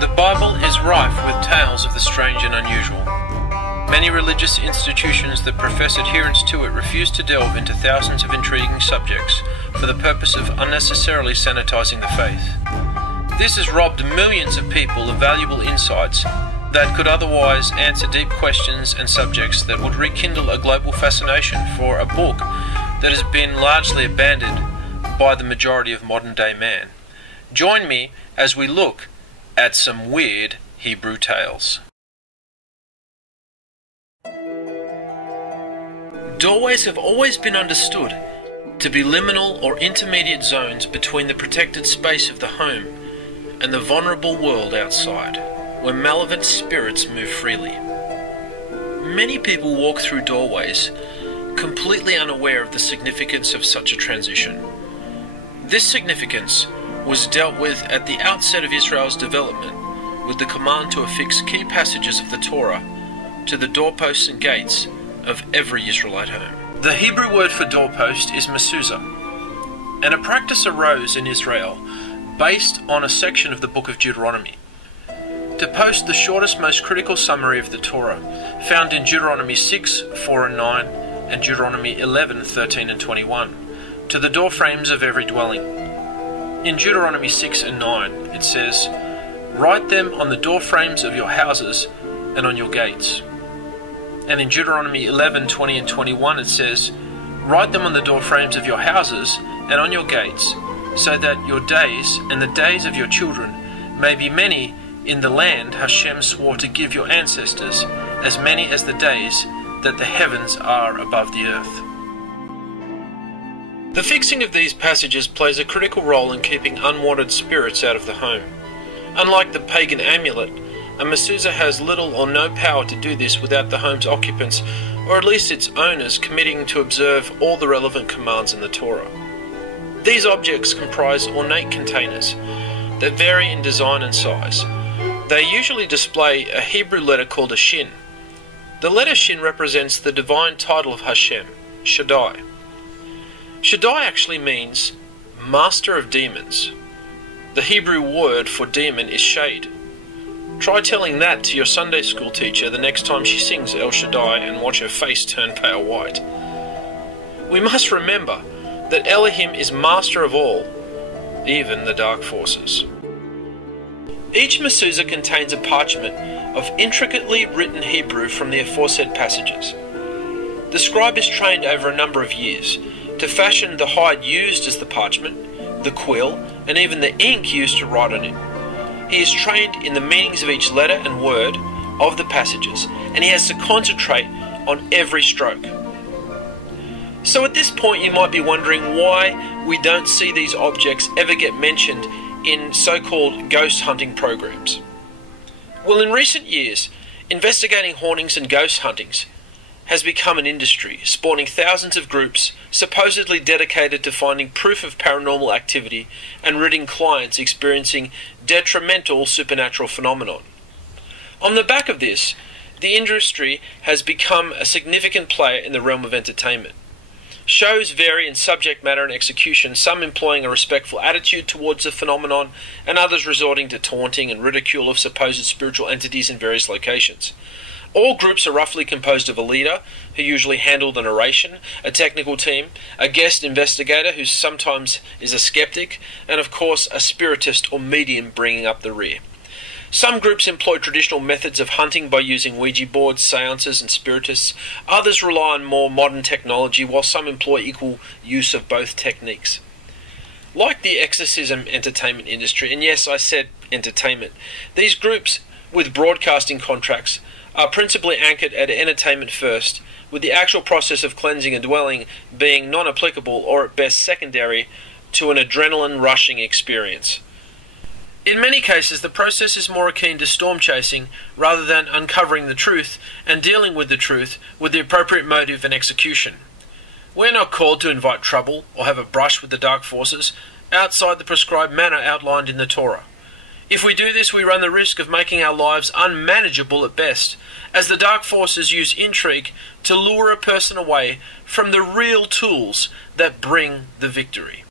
The Bible is rife with tales of the strange and unusual. Many religious institutions that profess adherence to it refuse to delve into thousands of intriguing subjects for the purpose of unnecessarily sanitizing the faith. This has robbed millions of people of valuable insights that could otherwise answer deep questions and subjects that would rekindle a global fascination for a book that has been largely abandoned by the majority of modern-day man. Join me as we look at some weird Hebrew tales. Doorways have always been understood to be liminal or intermediate zones between the protected space of the home and the vulnerable world outside, where malevolent spirits move freely. Many people walk through doorways completely unaware of the significance of such a transition. This significance was dealt with at the outset of Israel's development with the command to affix key passages of the Torah to the doorposts and gates of every Yisraelite home. The Hebrew word for doorpost is Mezuzah, and a practice arose in Israel based on a section of the Book of Deuteronomy to post the shortest, most critical summary of the Torah, found in Deuteronomy 6, 4 and 9, and Deuteronomy 11, 13 and 21, to the doorframes of every dwelling. In Deuteronomy 6 and 9, it says, "Write them on the doorframes of your houses and on your gates." And in Deuteronomy 11, 20 and 21, it says, "Write them on the doorframes of your houses and on your gates, so that your days and the days of your children may be many in the land Hashem swore to give your ancestors, as many as the days that the heavens are above the earth." The fixing of these passages plays a critical role in keeping unwanted spirits out of the home. Unlike the pagan amulet, a Mezuzah has little or no power to do this without the home's occupants, or at least its owners, committing to observe all the relevant commands in the Torah. These objects comprise ornate containers that vary in design and size. They usually display a Hebrew letter called a shin. The letter shin represents the divine title of Hashem, Shaddai. Shaddai actually means master of demons. The Hebrew word for demon is shade. Try telling that to your Sunday school teacher the next time she sings El Shaddai and watch her face turn pale white. We must remember that Elohim is master of all, even the dark forces. Each Mezuzah contains a parchment of intricately written Hebrew from the aforesaid passages. The scribe is trained over a number of years to fashion the hide used as the parchment, the quill, and even the ink used to write on it. He is trained in the meanings of each letter and word of the passages, and he has to concentrate on every stroke. So at this point you might be wondering why we don't see these objects ever get mentioned in so-called ghost hunting programs. Well, in recent years, investigating hauntings and ghost huntings has become an industry, spawning thousands of groups supposedly dedicated to finding proof of paranormal activity and ridding clients experiencing detrimental supernatural phenomenon. On the back of this, the industry has become a significant player in the realm of entertainment. Shows vary in subject matter and execution, some employing a respectful attitude towards the phenomenon, and others resorting to taunting and ridicule of supposed spiritual entities in various locations. All groups are roughly composed of a leader, who usually handle the narration, a technical team, a guest investigator who sometimes is a skeptic, and of course a spiritist or medium bringing up the rear. Some groups employ traditional methods of hunting by using Ouija boards, seances, and spiritists. Others rely on more modern technology, while some employ equal use of both techniques. Like the exorcism entertainment industry, and yes, I said entertainment, these groups with broadcasting contracts are principally anchored at entertainment first, with the actual process of cleansing a dwelling being non-applicable or at best secondary to an adrenaline-rushing experience. In many cases, the process is more akin to storm chasing rather than uncovering the truth and dealing with the truth with the appropriate motive and execution. We're not called to invite trouble or have a brush with the dark forces outside the prescribed manner outlined in the Torah. If we do this, we run the risk of making our lives unmanageable at best, as the dark forces use intrigue to lure a person away from the real tools that bring the victory.